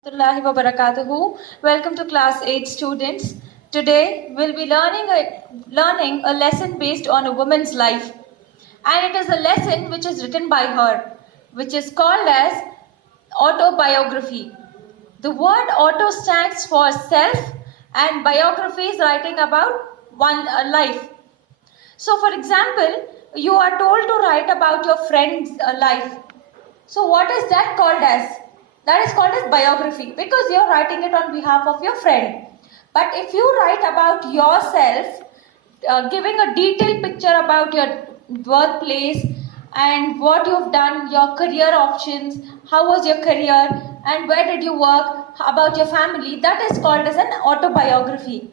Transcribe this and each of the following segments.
Warahmatullahi wabarakatuhu. Welcome to class 8 students. Today we'll be learning a lesson based on a woman's life. And it is a lesson which is written by her, which is called as autobiography. The word auto stands for self and biography is writing about one life. So for example, you are told to write about your friend's life. So what is that called as? That is called as biography because you are writing it on behalf of your friend. But if you write about yourself, giving a detailed picture about your workplace and what you've done, your career options, how was your career and where did you work, about your family, that is called as an autobiography.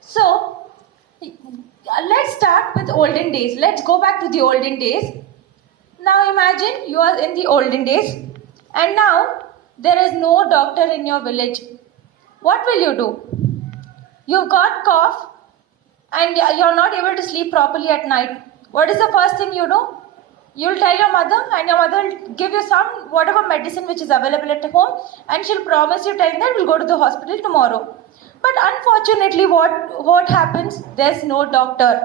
So, let's start with olden days. Let's go back to the olden days. Now imagine you are in the olden days and now there is no doctor in your village. What will you do? You've got cough and you're not able to sleep properly at night. What is the first thing you do? You'll tell your mother and your mother will give you some whatever medicine which is available at home and she'll promise you telling that we'll go to the hospital tomorrow. But unfortunately what happens? There's no doctor.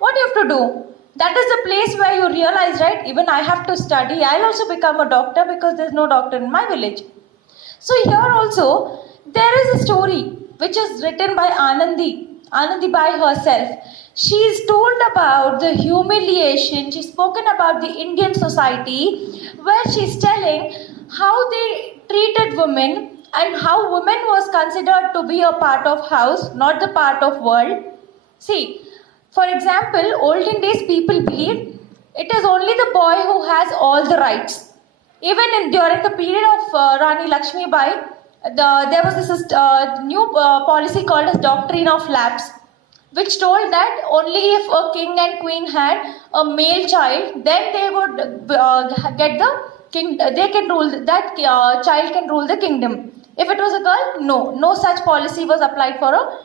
What do you have to do? That is the place where you realize, right, even I have to study, I'll also become a doctor because there's no doctor in my village. So here also, there is a story which is written by Anandi by herself. She is told about the humiliation, she's spoken about the Indian society where she's telling how they treated women and how women was considered to be a part of house, not the part of world. See, for example, olden days people believed it is only the boy who has all the rights. Even during the period of Rani Lakshmi Bai, there was this new policy called as Doctrine of Lapse, which told that only if a king and queen had a male child, then they would get the king. They can rule that child can rule the kingdom. If it was a girl, no such policy was applied for a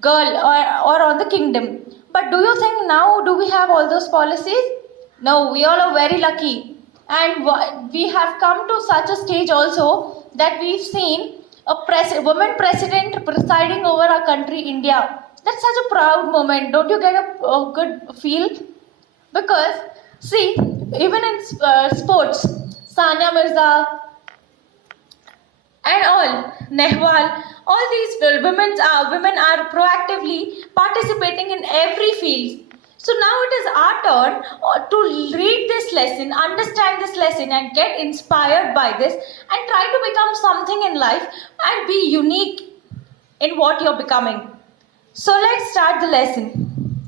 girl or on the kingdom. But do you think now do we have all those policies? No, we all are very lucky. And we have come to such a stage also that we've seen a woman president presiding over our country, India. That's such a proud moment. Don't you get a good feel? Because, see, even in sports, Sania Mirza, and all, Nehwal, all these women are proactively participating in every field. So now it is our turn to read this lesson, understand this lesson and get inspired by this and try to become something in life and be unique in what you're becoming. So let's start the lesson.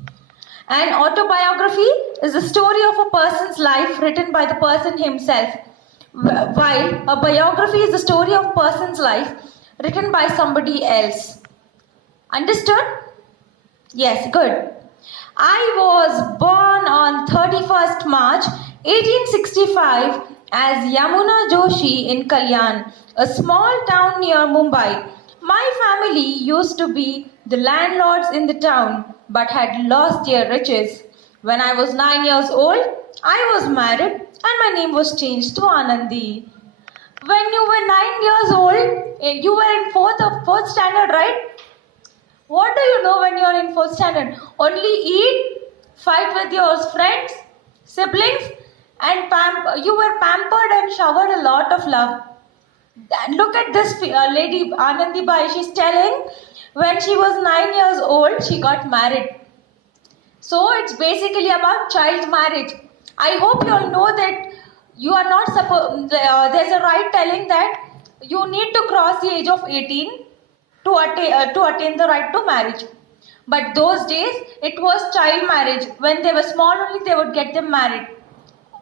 An autobiography is the story of a person's life written by the person himself, while a biography is the story of a person's life written by somebody else. Understood? Yes, good. I was born on 31st March 1865 as Yamuna Joshi in Kalyan, a small town near Mumbai. My family used to be the landlords in the town but had lost their riches. When I was 9 years old, I was married and my name was changed to Anandi. When you were 9 years old, you were in fourth standard, right? What do you know when you are in fourth standard? Only eat, fight with your friends, siblings, and you were pampered and showered a lot of love. And look at this lady, Anandi Bai. She's telling when she was 9 years old, she got married. So it's basically about child marriage. I hope you all know that you are not supposed, there's a right telling that you need to cross the age of 18 to attain the right to marriage. But those days, it was child marriage. When they were small only, they would get them married.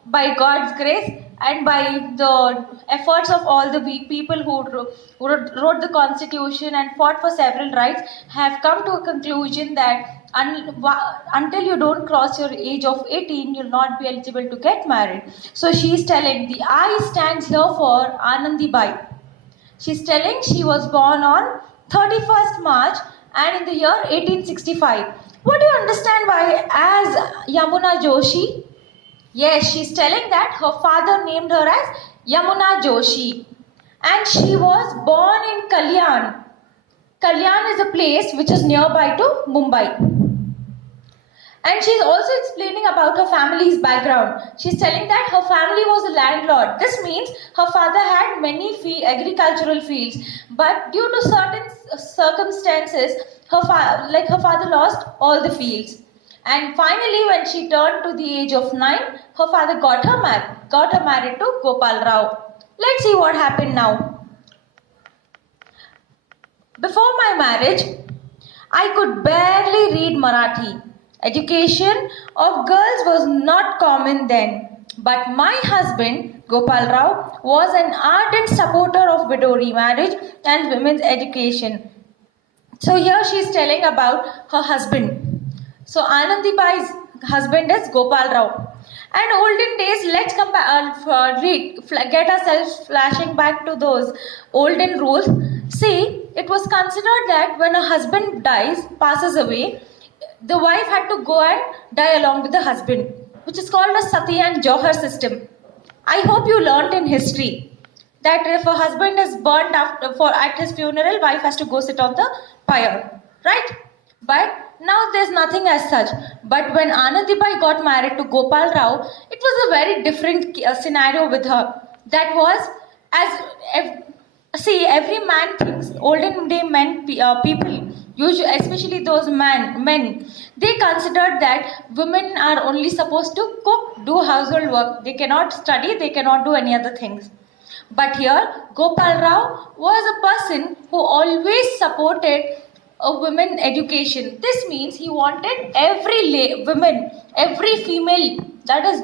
By God's grace and by the efforts of all the people who wrote the constitution and fought for several rights, have come to a conclusion that until you don't cross your age of 18, you'll not be eligible to get married. So she's telling, the I stands here for Anandi Bai. She's telling she was born on 31st March and in the year 1865. What do you understand by as Yamuna Joshi? Yes, she's telling that her father named her as Yamuna Joshi. and she was born in Kalyan. Kalyan is a place which is nearby to Mumbai. And she's also explaining about her family's background. She's telling that her family was a landlord. This means her father had many agricultural fields, but due to certain circumstances, her father lost all the fields. And finally, when she turned to the age of 9, her father got her married to Gopal Rao. Let's see what happened now. Before my marriage, I could barely read Marathi. Education of girls was not common then. But my husband, Gopal Rao, was an ardent supporter of widow remarriage and women's education. So here she is telling about her husband. So Anandibai's husband is Gopal Rao. And olden days, let's get ourselves flashing back to those olden rules. See, it was considered that when a husband passes away, the wife had to go and die along with the husband, which is called a Sati and Johar system. I hope you learnt in history that if a husband is burnt at his funeral, wife has to go sit on the pyre, right? But now there's nothing as such. But when Anandibai got married to Gopal Rao, it was a very different scenario with her. That was see, every man thinks, olden day people, usually, especially those men, they considered that women are only supposed to cook, do household work. They cannot study, they cannot do any other things. But here, Gopal Rao was a person who always supported a women education. This means he wanted every woman, every female, that is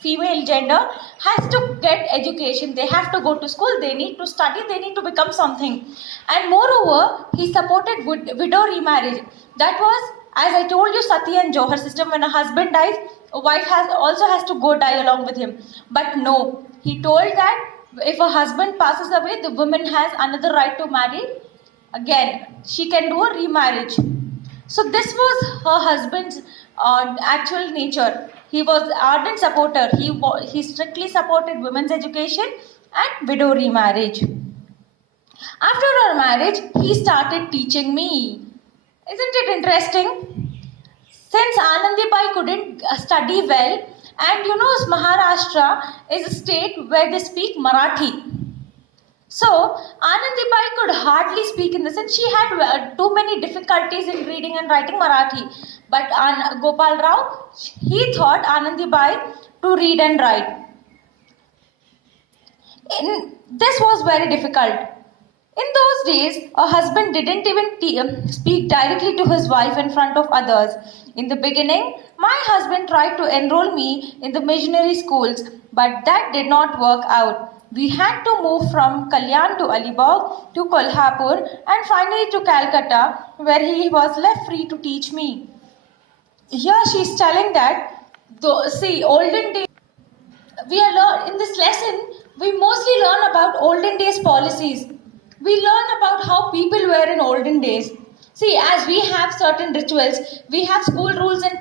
female gender, has to get education. They have to go to school, they need to study, they need to become something. And moreover, he supported widow remarriage. That was, as I told you, Sati and Johar system. When a husband dies, a wife also has to go die along with him. But no, he told that if a husband passes away, the woman has another right to marry again. She can do a remarriage. So this was her husband's actual nature. He was an ardent supporter. He strictly supported women's education and widow remarriage. After our marriage, he started teaching me. Isn't it interesting? Since Anandibai couldn't study well, and you know Maharashtra is a state where they speak Marathi. So Anandibai could hardly speak in the sense she had too many difficulties in reading and writing Marathi. But Gopal Rao, he taught Anandibai to read and write. This was very difficult. In those days, a husband didn't even speak directly to his wife in front of others. In the beginning, my husband tried to enroll me in the missionary schools, but that did not work out. We had to move from Kalyan to Alibag to Kolhapur and finally to Calcutta, where he was left free to teach me. Here she is telling that, olden days, in this lesson, we mostly learn about olden days policies. We learn about how people were in olden days. See, as we have certain rituals, we have school rules and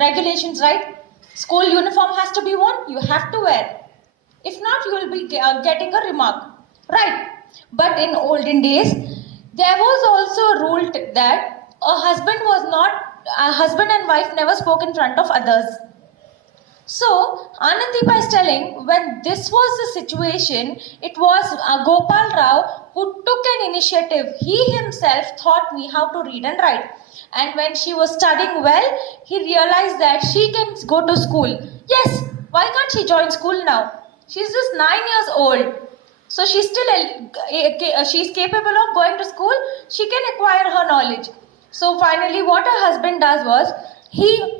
regulations, right? School uniform has to be worn, you have to wear. If not, you will be getting a remark, right? But in olden days, there was also a rule that a husband and wife never spoke in front of others. So, Anandibai is telling, when this was the situation, it was Gopal Rao who took an initiative. He himself taught me how to read and write. And when she was studying well, he realized that she can go to school. Yes, why can't she join school now? She's just 9 years old. So she's she's capable of going to school. She can acquire her knowledge. So finally what her husband does was, he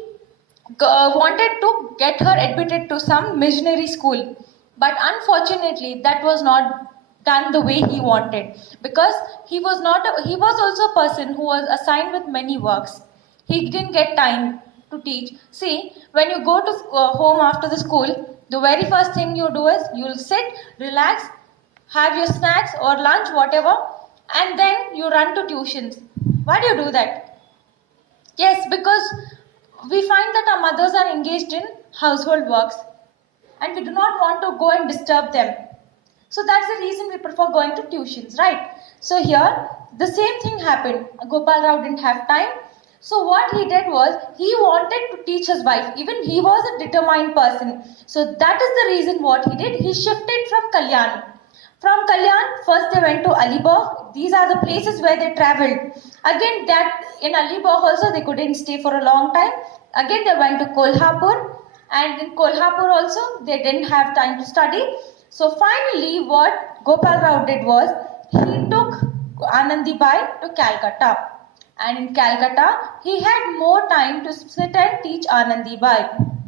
wanted to get her admitted to some missionary school. But unfortunately, that was not done the way he wanted. Because he was also a person who was assigned with many works. He didn't get time to teach. See, when you go to home after the school, the very first thing you do is you'll sit, relax, have your snacks or lunch, whatever, and then you run to tuitions. Why do you do that? Yes, because we find that our mothers are engaged in household works and we do not want to go and disturb them. So that's the reason we prefer going to tuitions, right? So here, the same thing happened. Gopal Rao didn't have time. So what he did was, he wanted to teach his wife. Even he was a determined person. So that is the reason what he did. He shifted from Kalyan. From Kalyan, first they went to Alibagh. These are the places where they travelled. Again, that in Alibagh also they couldn't stay for a long time. Again, they went to Kolhapur, and in Kolhapur also they didn't have time to study. So finally, what Gopal Rao did was, he took Anandibai to Calcutta. And in Calcutta, he had more time to sit and teach Anandibai.